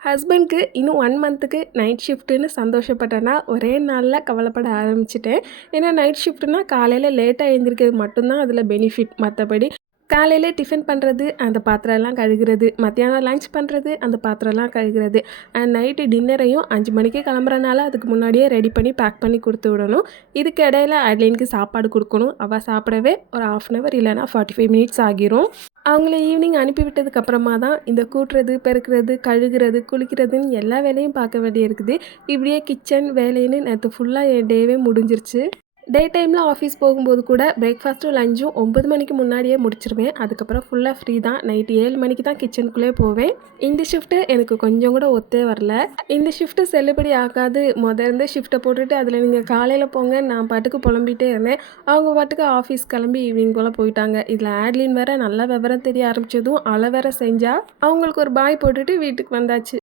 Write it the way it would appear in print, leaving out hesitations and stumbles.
ஹஸ்பண்ட்க்கு இன்னும் 1 மந்த்துக்கு நைட் ஷிஃப்ட்டுன்னு சந்தோஷப்பட்டேன்னா, ஒரே நாள்ல கவலைப்பட ஆரம்பிச்சுட்டேன். ஏன்னா நைட் ஷிஃப்ட்னா காலையில லேட்டா எழுந்திரிக்கிறது மட்டும் தான் அதில பெனிஃபிட். மத்தபடி காலையில டிஃபன் பண்ணுறது, அந்த பாத்திரம்லாம் கழுகுறது, மத்தியானம் லஞ்ச் பண்ணுறது, அந்த பாத்திரம்லாம் கழுகுறது, நைட்டு டின்னரையும் 5 மணிக்கு கிளம்புறனால அதுக்கு முன்னாடியே ரெடி பண்ணி பேக் பண்ணி குடுத்து விடணும். இதுக்கு இடையில அட்லினுக்கு சாப்பாடு குடுக்கணும். அவ சாப்பிடவே ஒரு 1/2 அன் ஹவர் இல்லைனா 45 மினிட்ஸ் ஆகிரும். அவங்கள ஈவினிங் அனுப்பி விட்டதுக்கு அப்புறமா தான் இந்த கூட்டுறது, பெருக்குறது, கழுகுறது, குளிக்கிறதுன்னு எல்லா வேலையும் பார்க்க வேண்டியிருக்குது. இப்படியே கிச்சன் வேலைன்னு நேத்து ஃபுல்லா என் டேவே முடிஞ்சிருச்சு. டே டைமில் ஆஃபீஸ் போகும்போது கூட பிரேக்ஃபாஸ்ட்டும் லஞ்சும் 9 மணிக்கு முன்னாடியே முடிச்சிருவேன். அதுக்கப்புறம் ஃபுல்லாக ஃப்ரீ தான். நைட்டு 7 மணிக்கு தான் கிச்சனுக்குள்ளே போவேன். இந்த ஷிஃப்ட்டு எனக்கு கொஞ்சம் கூட ஒத்தே வரல. இந்த ஷிஃப்ட்டு செல்லுபடி ஆகாது. இருந்த ஷிஃப்ட்டை போட்டுட்டு அதில் நீங்கள் காலையில் போங்க நான் பாட்டுக்கு புலம்பிகிட்டே இருந்தேன். அவங்க பாட்டுக்கு ஆஃபீஸ் கிளம்பி ஈவினிங் போல் போயிட்டாங்க. இதில் ஆட்லின் வேற நல்லா விவரம் தெரிய ஆரம்பித்ததும் வேற செஞ்சா அவங்களுக்கு ஒரு பாய் போட்டுட்டு வீட்டுக்கு வந்தாச்சு.